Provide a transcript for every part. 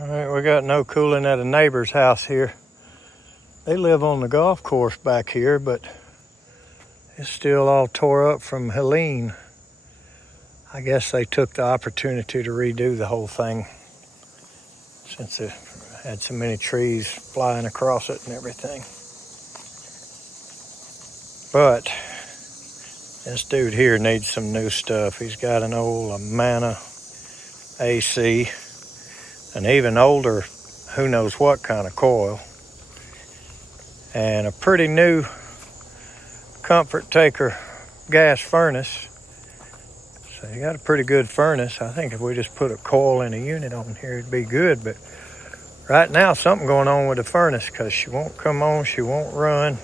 All right, we got no cooling at a neighbor's house here. They live on the golf course back here, but it's still all tore up from Helene. I guess they took the opportunity to redo the whole thing since it had so many trees flying across it and everything. But this dude here needs some new stuff. He's got an old Amana AC, an even older, who knows what kind of coil, and a pretty new Comfortmaker gas furnace. So you got a pretty good furnace. I think if we just put a coil in a unit on here, it'd be good. But right now, something going on with the furnace because she won't come on, she won't run.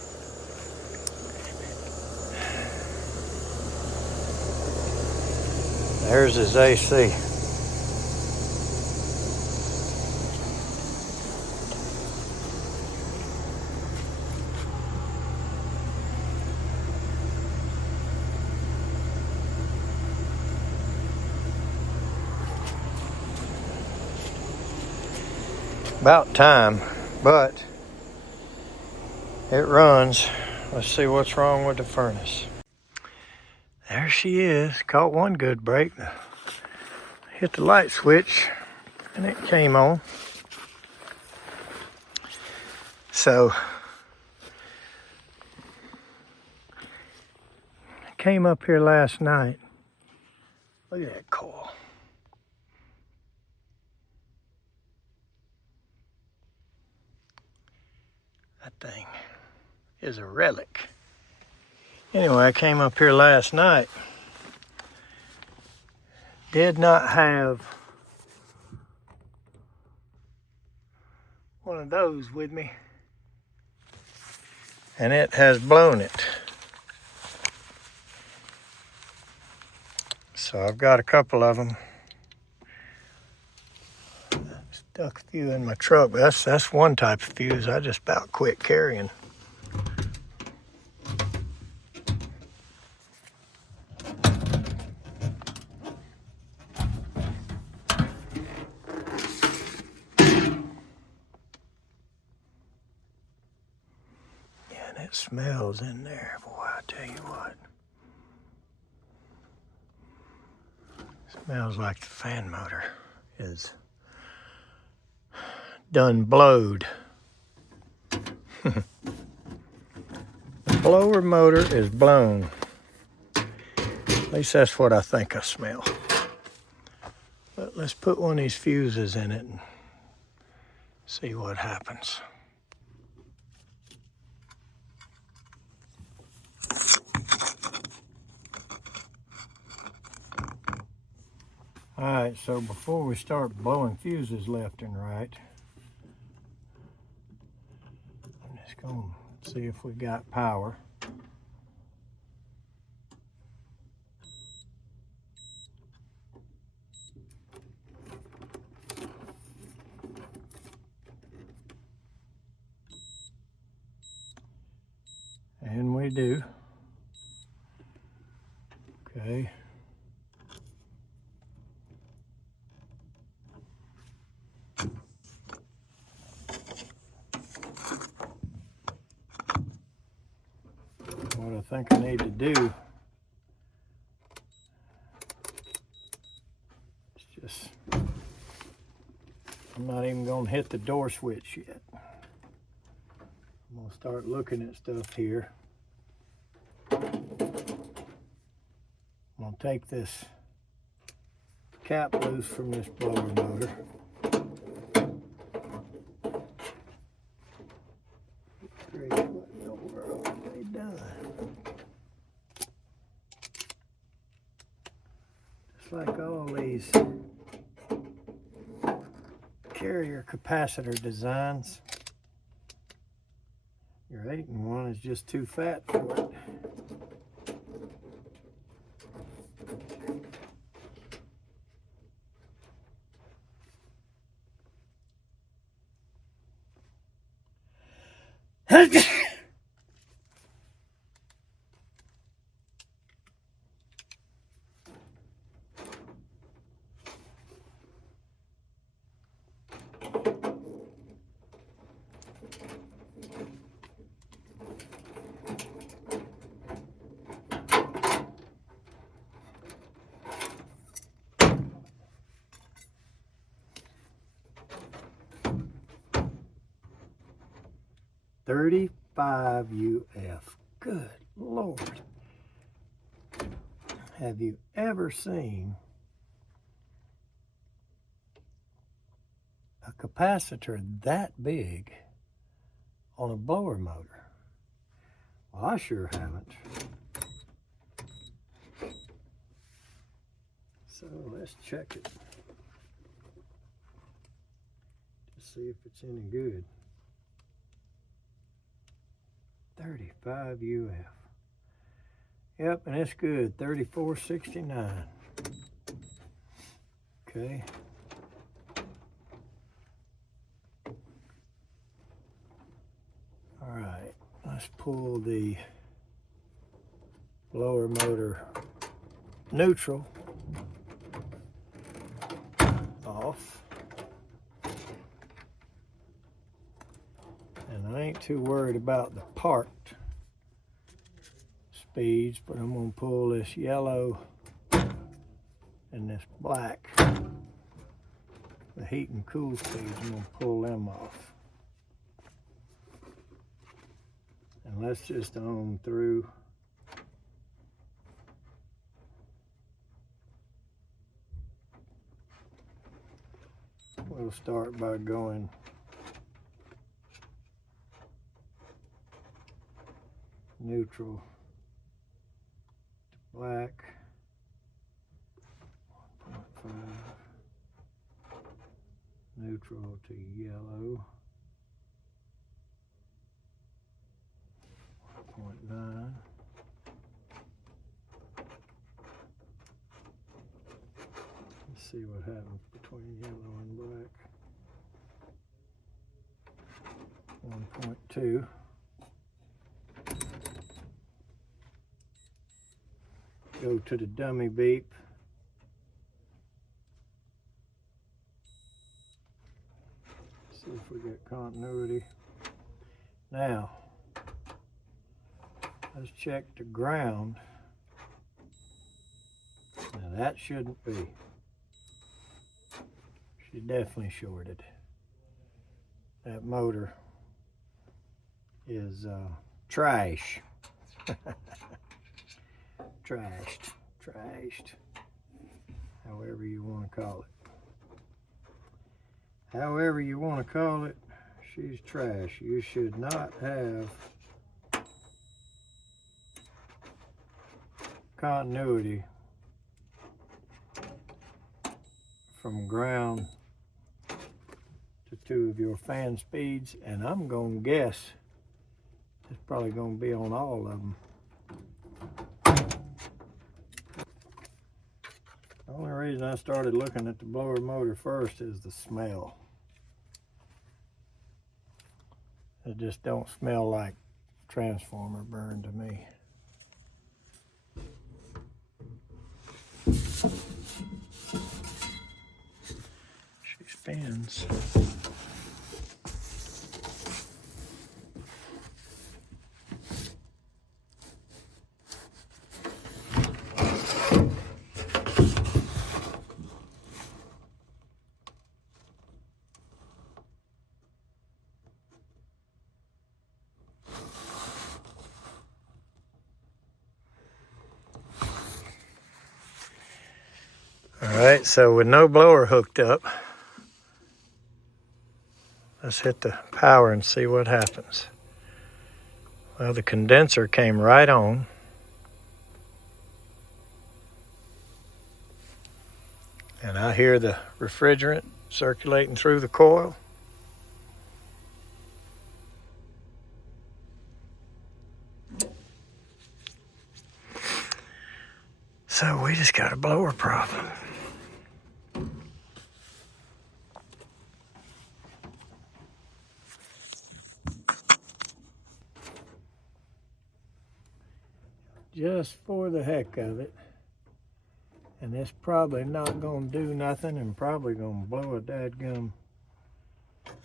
There's his AC. About time, but it runs. Let's see what's wrong with the furnace. There she is. Caught one good break. Hit the light switch and it came on. So I came up here last night. Look at that coil. That thing is a relic. Anyway, I came up here last night. Did not have one of those with me. And it has blown it. So I've got a couple of them. Stuck a few in my truck. That's one type of fuse I just about quit carrying. Yeah, and it smells in there. Boy, I tell you what. Smells like the fan motor is done blowed. The blower motor is blown. At least that's what I think I smell. But let's put one of these fuses in it and see what happens. All right, so before we start blowing fuses left and right, I'm just going to see if we got power. And we do. Okay. What I think I need to do is just, I'm not even going to hit the door switch yet. I'm going to start looking at stuff here. I'm going to take this cap loose from this blower motor. Great, what in the world have they done? Just like all these carrier capacitor designs, your 8-in-1 is just too fat for it. 35 UF. Good Lord. Have you ever seen a capacitor that big on a blower motor? Well, I sure haven't. So let's check it to see if it's any good. 35 UF. Yep, and it's good. 3469. Okay. All right, let's pull the blower motor neutral off. And I ain't too worried about the parked speeds, but I'm gonna pull this yellow and this black, the heat and cool speeds. I'm gonna pull them off. And let's just ohm through. We'll start by going neutral to black, 1.5, neutral to yellow, 1.9, let's see what happens between yellow and black, 1.2. Go to the dummy beep. See if we get continuity. Now, let's check the ground. Now that shouldn't be. She's definitely shorted. That motor is trash. Trashed, however you want to call it. However you want to call it, she's trash. You should not have continuity from ground to two of your fan speeds, and I'm going to guess it's probably going to be on all of them. The only reason I started looking at the blower motor first is the smell. It just don't smell like transformer burn to me. She spins. All right, so with no blower hooked up, let's hit the power and see what happens. Well, the condenser came right on. And I hear the refrigerant circulating through the coil. So we just got a blower problem. Just for the heck of it. And it's probably not gonna do nothing and probably gonna blow a dadgum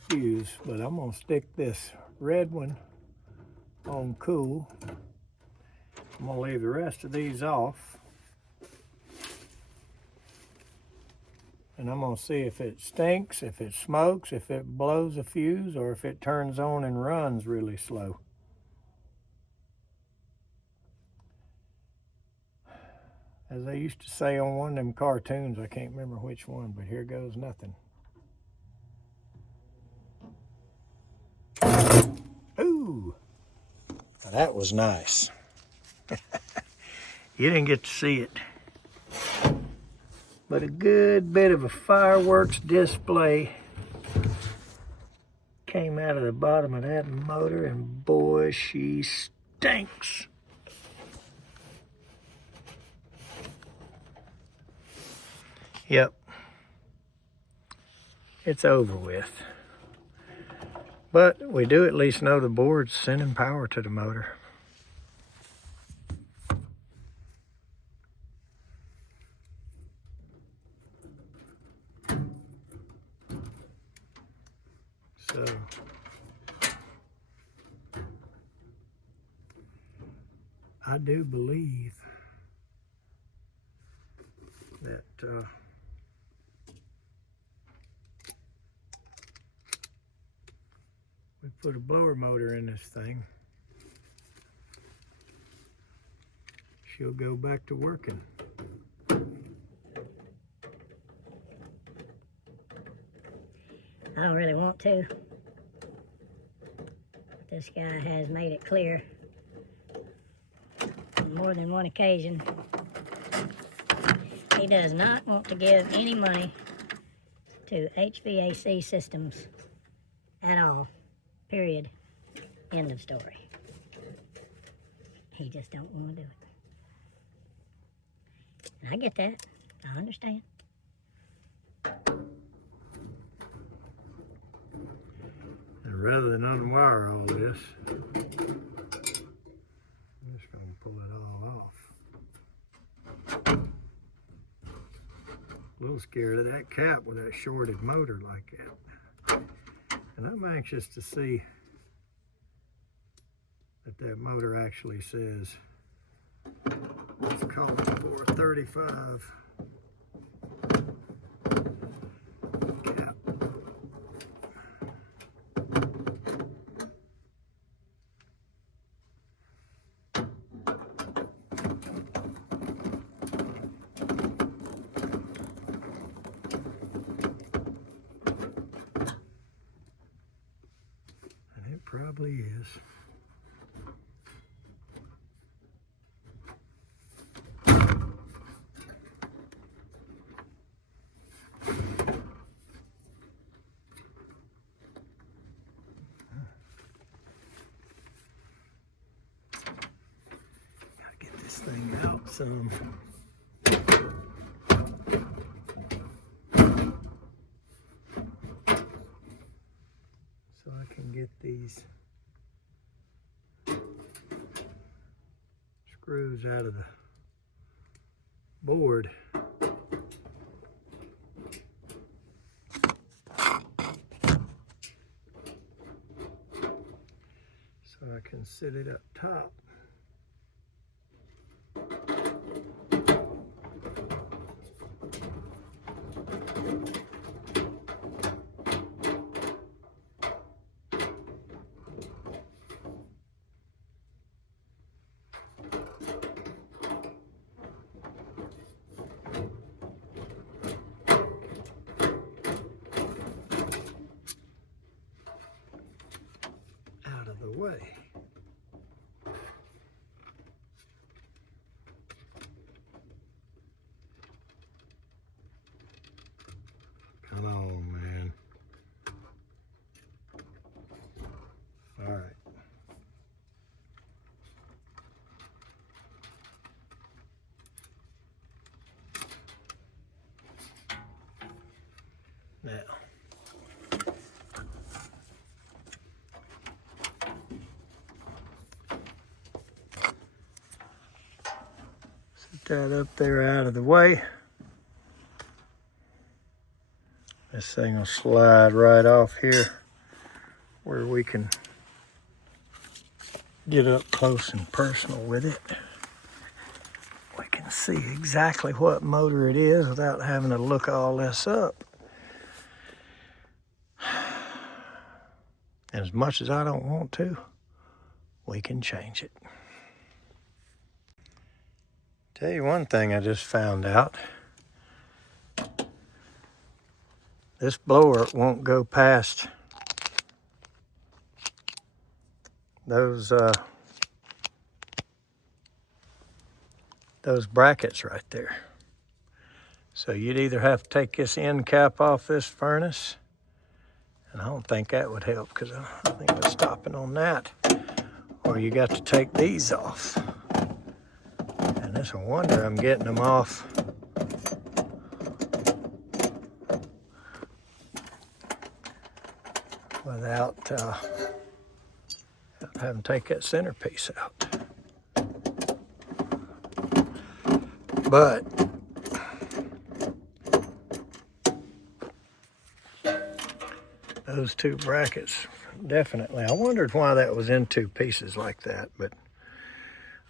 fuse, but I'm gonna stick this red one on cool. I'm gonna leave the rest of these off. And I'm gonna see if it stinks, if it smokes, if it blows a fuse, or if it turns on and runs really slow. As they used to say on one of them cartoons, I can't remember which one, but here goes nothing. Ooh, now that was nice. You didn't get to see it. But a good bit of a fireworks display came out of the bottom of that motor, and boy, she stinks. Yep, it's over with. But we do at least know the board's sending power to the motor. So I do believe that we put a blower motor in this thing, she'll go back to working. I don't really want to, but this guy has made it clear on more than one occasion he does not want to give any money to HVAC systems at all, period, end of story. He just don't want to do it. And I get that, I understand. And rather than unwire all this, I'm just going to pull it all off. A little scared of that cap with that shorted motor like that. And I'm anxious to see that that motor actually says, let's call it 435. Cap. It probably is. Gotta get this thing out some. So I can get these screws out of the board. So I can sit it up top. Out of the way. Come on, man. All right. Now, set that up there out of the way. This thing will slide right off here where we can get up close and personal with it we can see exactly what motor it is without having to look all this up. And as much as I don't want to, we can change it. Tell you one thing I just found out. This blower won't go past those brackets right there. So you'd either have to take this end cap off this furnace, and I don't think that would help because I think it's stopping on that, or you got to take these off. And it's a wonder I'm getting them off without having to take that centerpiece out. But those two brackets, definitely. I wondered why that was in two pieces like that, but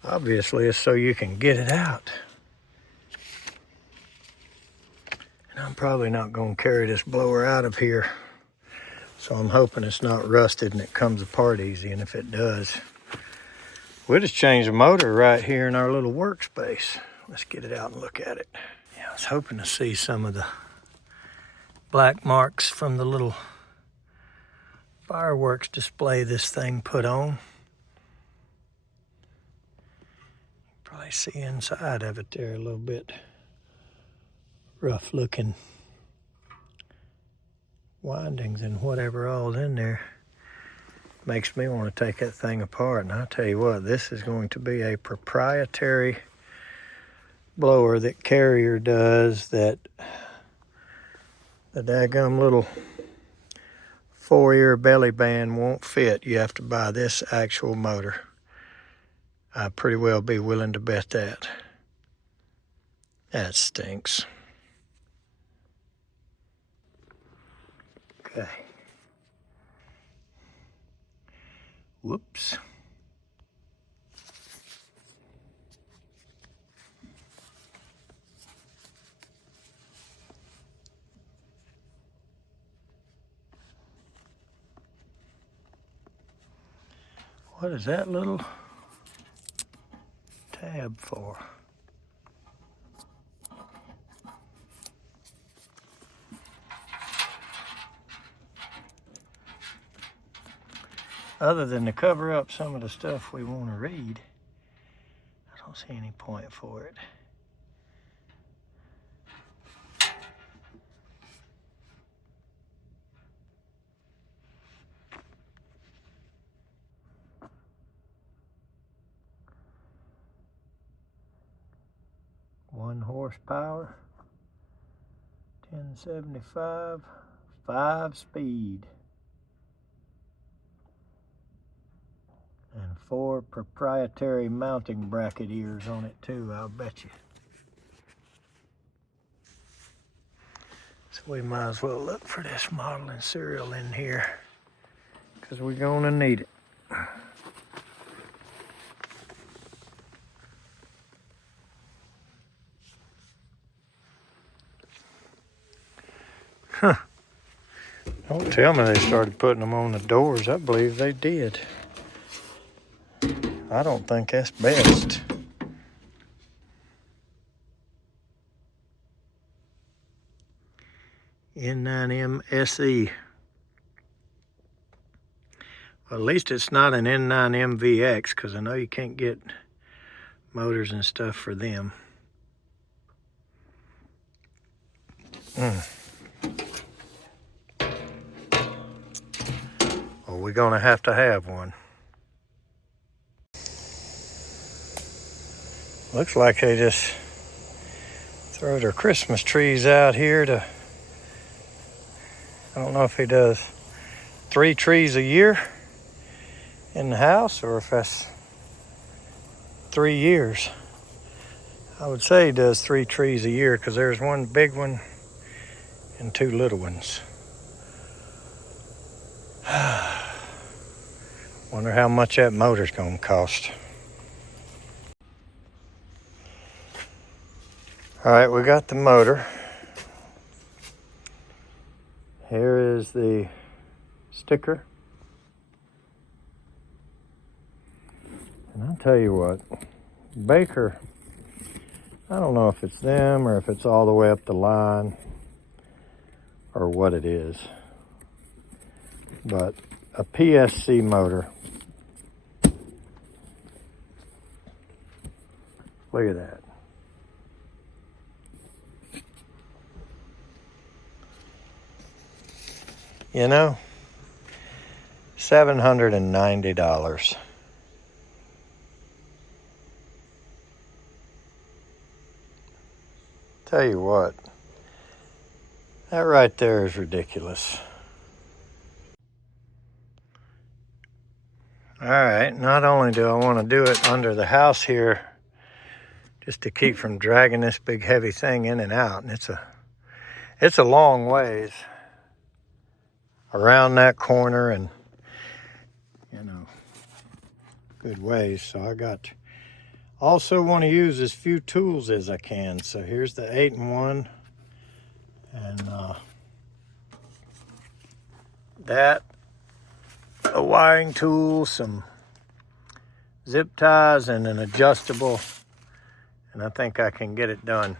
obviously it's so you can get it out. And I'm probably not going to carry this blower out of here, so I'm hoping it's not rusted and it comes apart easy. And if it does, we'll just change the motor right here in our little workspace. Let's get it out and look at it. Yeah, I was hoping to see some of the black marks from the little fireworks display this thing put on. You can probably see inside of it there a little bit. Rough looking windings and whatever all's in there. Makes me want to take that thing apart. And I'll tell you what, this is going to be a proprietary blower that Carrier does that the daggum little 4-ear belly band won't fit. You have to buy this actual motor. I'd pretty well be willing to bet that. That stinks. Okay. Whoops. What is that little tab for? Other than to cover up some of the stuff we want to read, I don't see any point for it. One horsepower, 1075, 5-speed. And 4 proprietary mounting bracket ears on it too, I'll bet you. So we might as well look for this model and serial in here, because we're gonna need it. Huh. Don't tell me they started putting them on the doors. I believe they did. I don't think that's best. N9M SE. Well, at least it's not an N9M VX, because I know you can't get motors and stuff for them. Well, we're gonna have to have one. Looks like they just throw their Christmas trees out here to, I don't know if he does 3 trees a year in the house or if that's 3 years. I would say he does 3 trees a year because there's one big one and 2 little ones. Wonder how much that motor's gonna cost. All right, we got the motor. Here is the sticker. And I'll tell you what, Baker, I don't know if it's them or if it's all the way up the line or what it is, but a PSC motor. Look at that. You know, $790. Tell you what, that right there is ridiculous. All right, not only do I want to do it under the house here, just to keep from dragging this big heavy thing in and out, and it's a long ways around that corner, and you know, good ways. So I also want to use as few tools as I can. So here's the 8-in-1, and that, a wiring tool, some zip ties, and an adjustable, and I think I can get it done.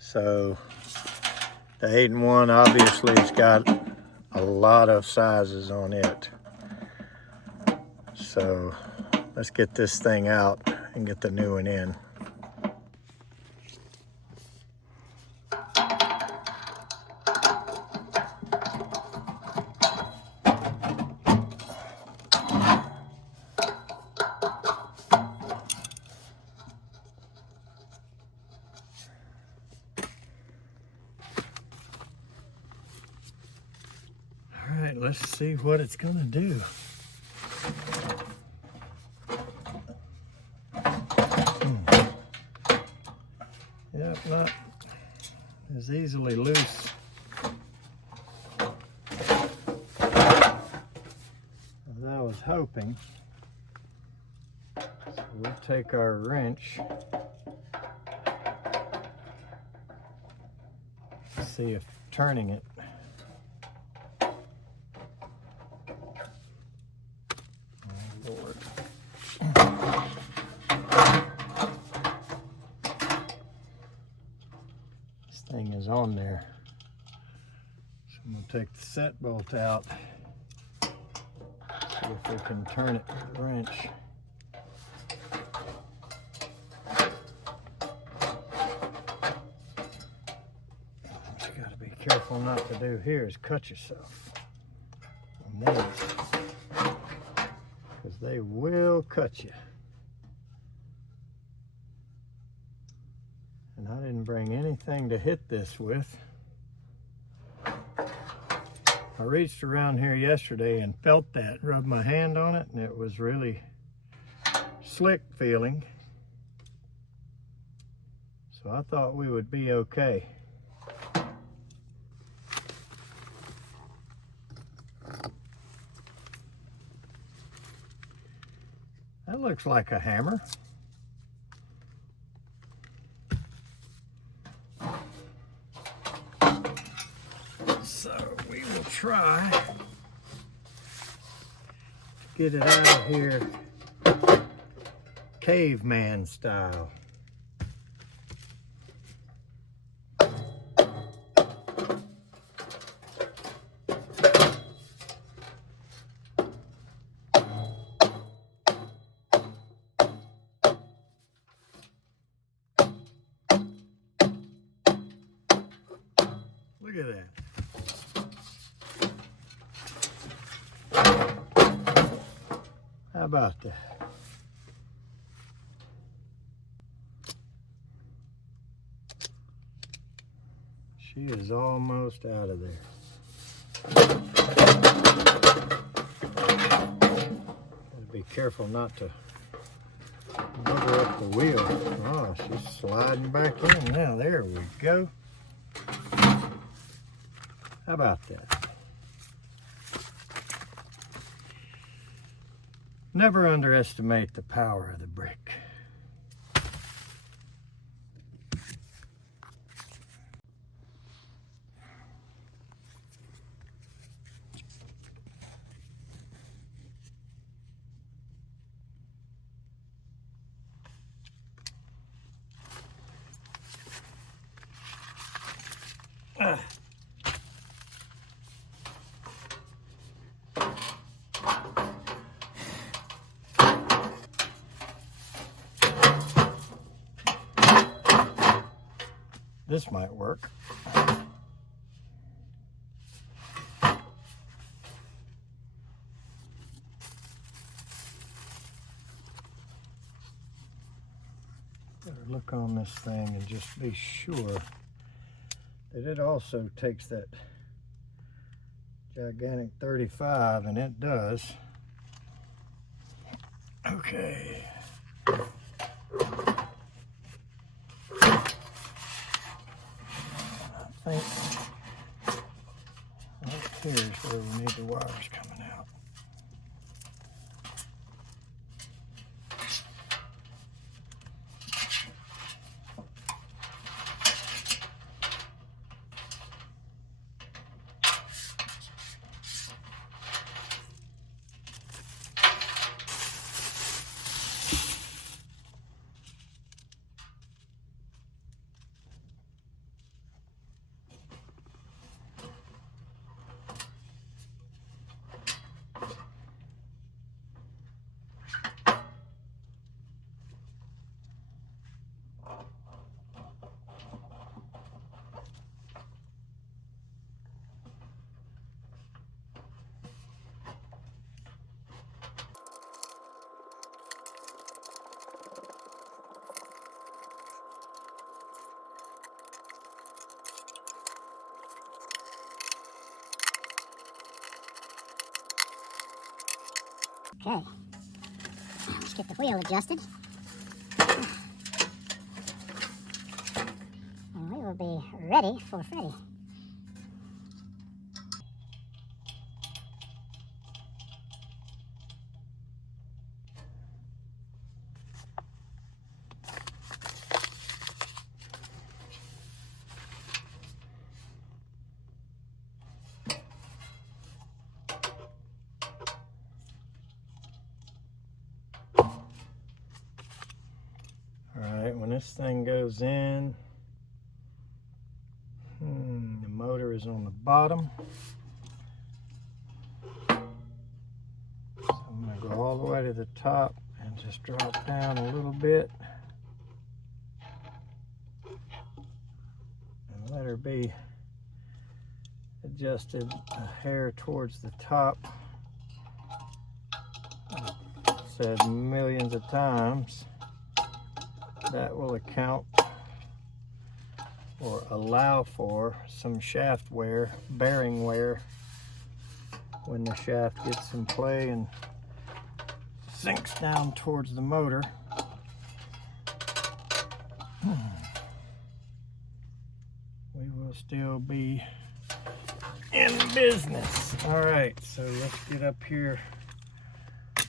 So the 8-in-1 obviously has got a lot of sizes on it. So let's get this thing out and get the new one in. All right, let's see what it's gonna do. Yep, not as easily loose as I was hoping. So we'll take our wrench, see if turning it thing is on there. So I'm going to take the set bolt out, see if we can turn it with the wrench. What you got to be careful not to do here is cut yourself on these, because they will cut you. And I didn't bring anything to hit this with. I reached around here yesterday and felt that, rubbed my hand on it, and it was really slick feeling. So I thought we would be okay. That looks like a hammer. So we will try to get it out of here caveman style. Look at that. How about that? She is almost out of there. Gotta be careful not to bugger up the wheel. Oh, she's sliding back in now. There we go. How about that? Never underestimate the power of the brick. This might work. Better look on this thing and just be sure that it also takes that gigantic 35, and it does. Okay. I think right here is where we need the wires coming out. Okay, let's get the wheel adjusted. And we will be ready for Freddy. Alright, when this thing goes in, the motor is on the bottom. So I'm going to go all the way to the top and just drop down a little bit. And let her be adjusted a hair towards the top. I've said millions of times, that will account or allow for some shaft wear, bearing wear, when the shaft gets in play and sinks down towards the motor. We will still be in business. All right, so let's get up here a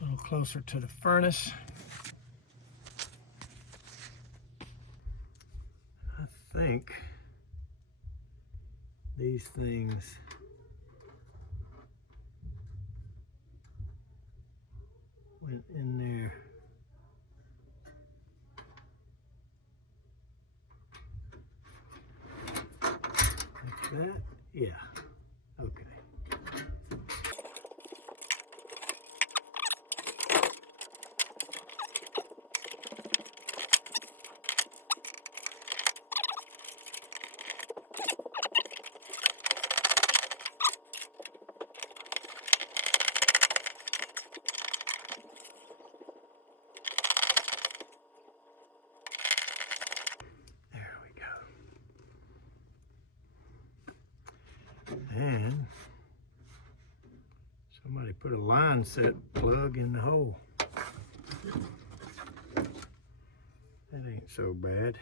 little closer to the furnace. I think these things went in there. Like that? Yeah. Okay. And somebody put a line set plug in the hole. That ain't so bad.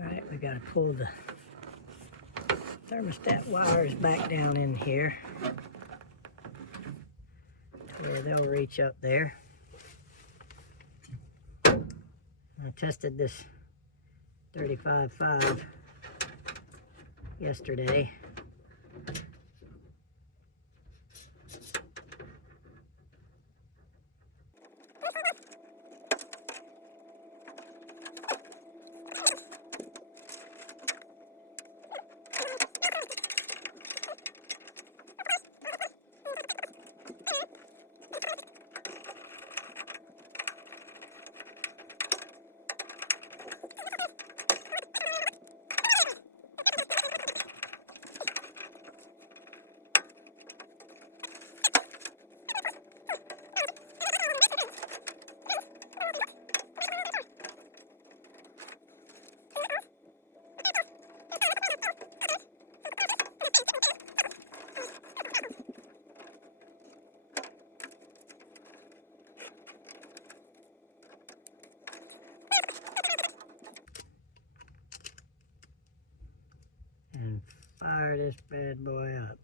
Alright, we gotta pull the thermostat wires back down in here to where they'll reach up there. I tested this 35.5 yesterday. this bad boy up.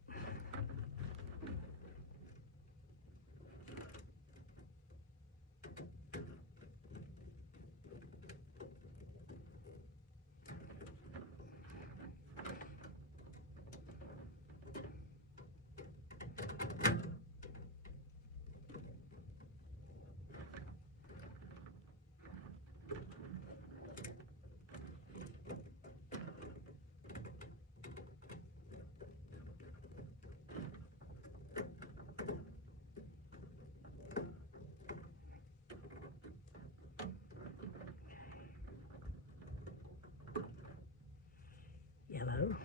Yellow.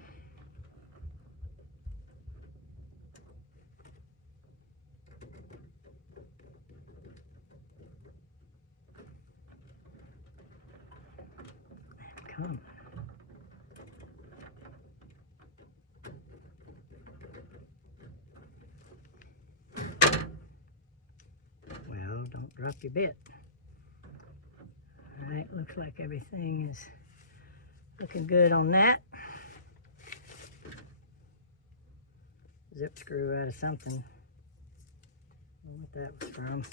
Come. Well, don't drop your bit. All right, looks like everything is looking good on that. Zip screw out of something. I don't know what that was from.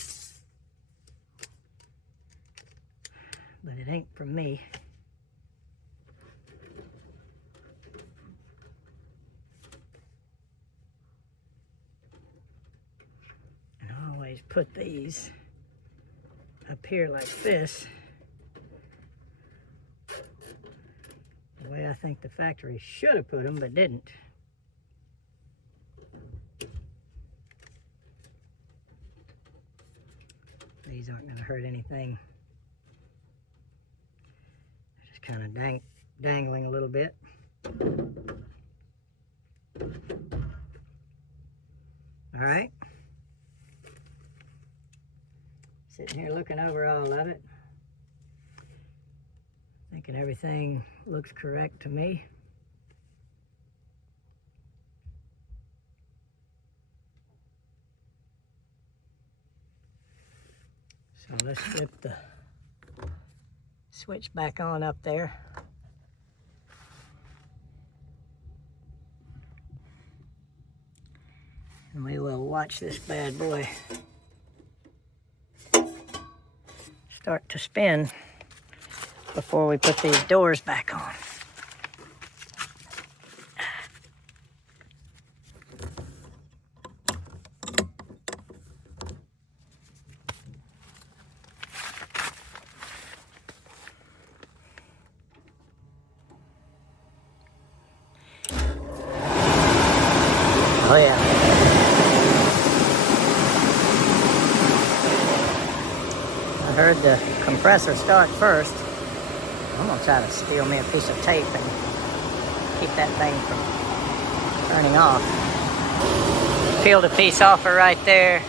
But it ain't from me. And I always put these up here like this. The way I think the factory should have put them, but didn't. These aren't going to hurt anything. They're just kind of dangling a little bit. All right. Sitting here looking over all of it. Thinking everything looks correct to me. So let's flip the switch back on up there. And we will watch this bad boy start to spin before we put these doors back on. Oh yeah. I heard the compressor start first. I'm gonna try to steal me a piece of tape and keep that thing from turning off. Peeled a piece off of right there,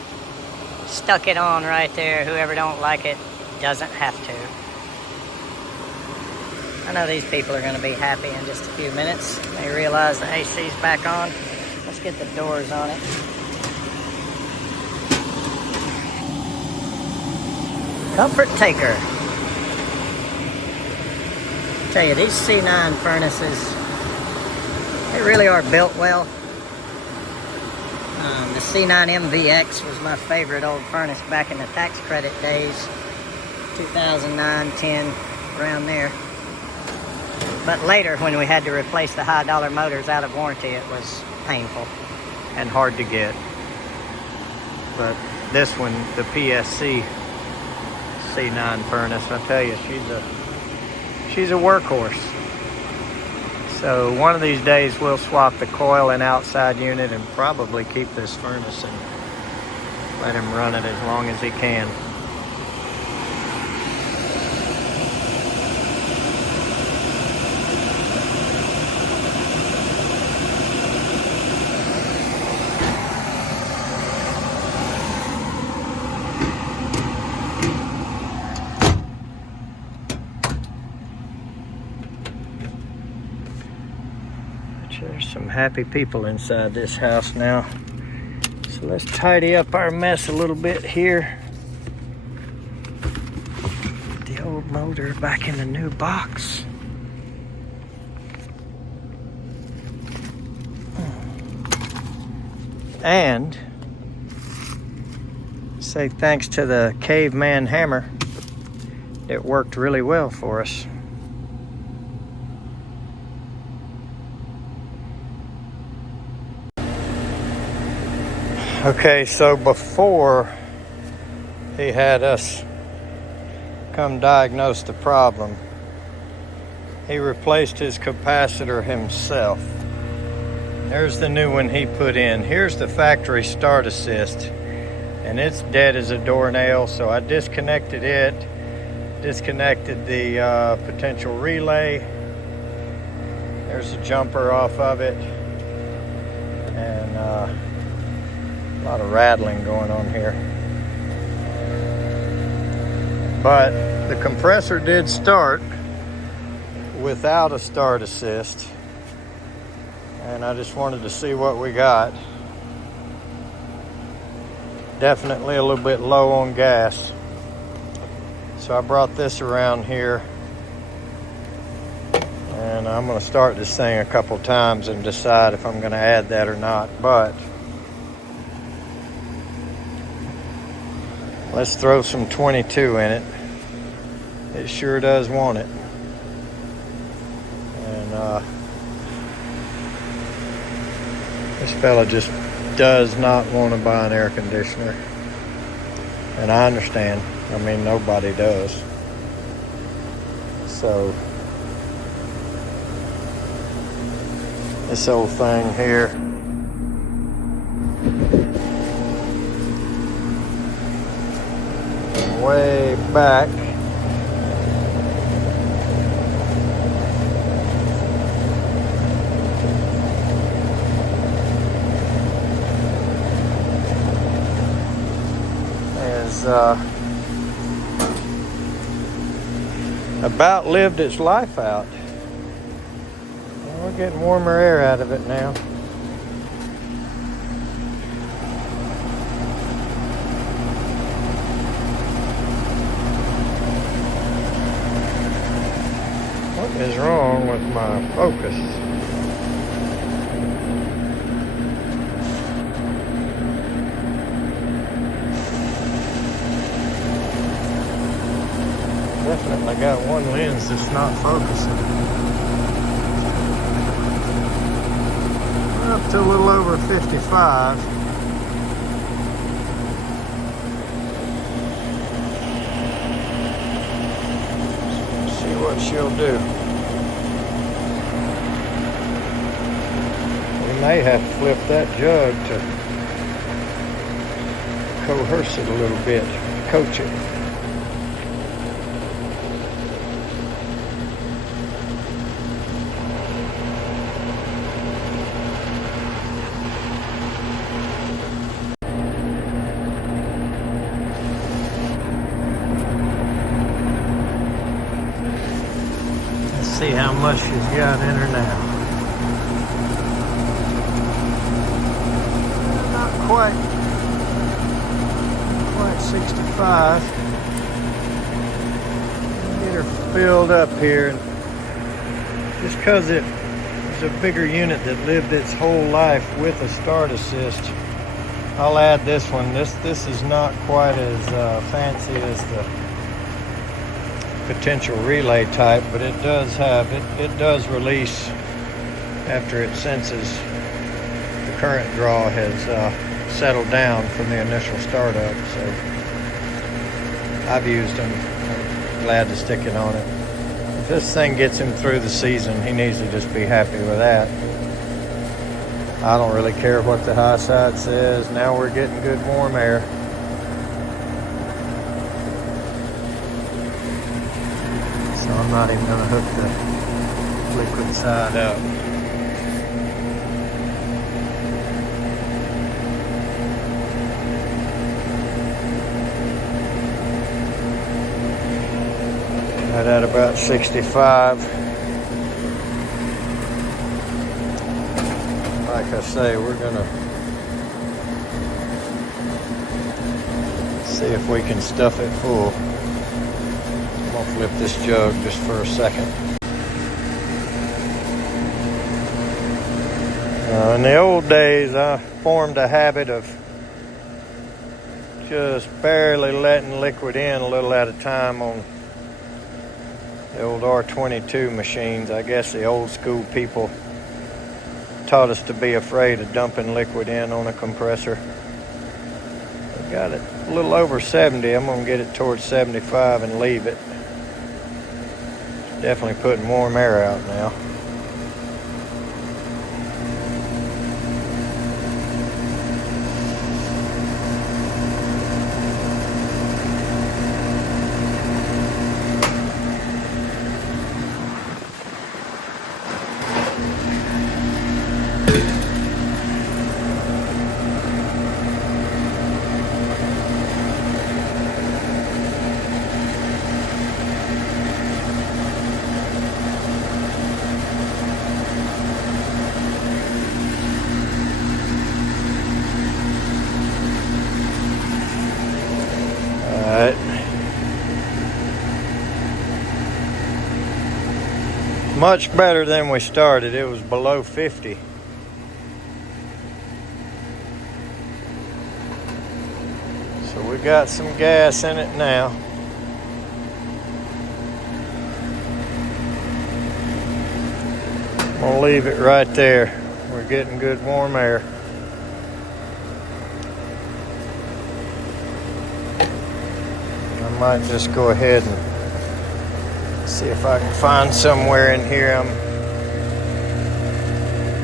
stuck it on right there. Whoever don't like it doesn't have to. I know these people are gonna be happy in just a few minutes. They realize the AC's back on. Let's get the doors on it. Comfortmaker. Tell you, these C9 furnaces, they really are built well. The C9 MVX was my favorite old furnace back in the tax credit days, 2009, 10, around there. But later, when we had to replace the high dollar motors out of warranty, it was painful And hard to get. But this one, the PSC C9 furnace, I tell you, she's a workhorse. So one of these days we'll swap the coil and outside unit and probably keep this furnace and let him run it as long as he can. There's some happy people inside this house now. So let's tidy up our mess a little bit here. Put the old motor back in the new box. And say thanks to the caveman hammer, it worked really well for us. Okay, so before he had us come diagnose the problem, he replaced his capacitor himself. There's the new one he put in. Here's the factory start assist, and it's dead as a doornail, so I disconnected it, disconnected the potential relay. There's a jumper off of it, and a lot of rattling going on here. But the compressor did start without a start assist, and I just wanted to see what we got. Definitely a little bit low on gas, so I brought this around here, and I'm going to start this thing a couple times and decide if I'm going to add that or not. But let's throw some 22 in it. It sure does want it. And this fella just does not want to buy an air conditioner. And I understand. I mean, nobody does. So this old thing here, way back, is about lived its life out. Well, we're getting warmer air out of it now. What is wrong with my focus? Definitely got one lens that's not focusing. We're up to a little over 55. See what she'll do. We may have to flip that jug to coerce it a little bit, coach it. See how much she's got in her now. Not quite 65. Get her filled up here. Just because it was a bigger unit that lived its whole life with a start assist, I'll add this one. This is not quite as fancy as the potential relay type, but it does have it does release after it senses the current draw has settled down from the initial startup. So I've used them. I'm glad to stick it on it. If this thing gets him through the season, he needs to just be happy with that. I don't really care what the high side says. Now we're getting good warm air. So I'm not even going to hook the liquid side up. Right at about 65. Like I say, we're going to see if we can stuff it full. I'll flip this jug just for a second. In the old days, I formed a habit of just barely letting liquid in a little at a time on the old R22 machines. I guess the old school people taught us to be afraid of dumping liquid in on a compressor. I got it a little over 70. I'm going to get it towards 75 and leave it. Definitely putting warm air out now. Alright. Much better than we started. It was below 50. So we got some gas in it now. I'm gonna leave it right there. We're getting good warm air. I might just go ahead and see if I can find somewhere in here I'm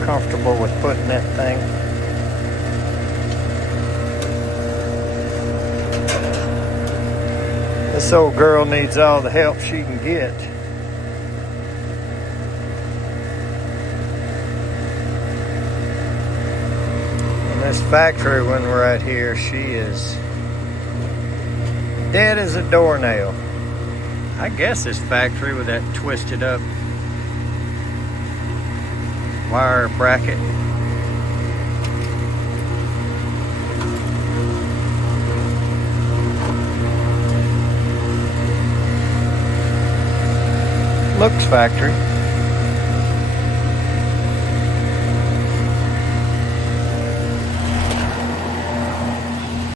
comfortable with putting that thing. This old girl needs all the help she can get. And this factory, when we're out here, she is dead as a doornail. I guess this factory with that twisted up wire bracket. Looks factory.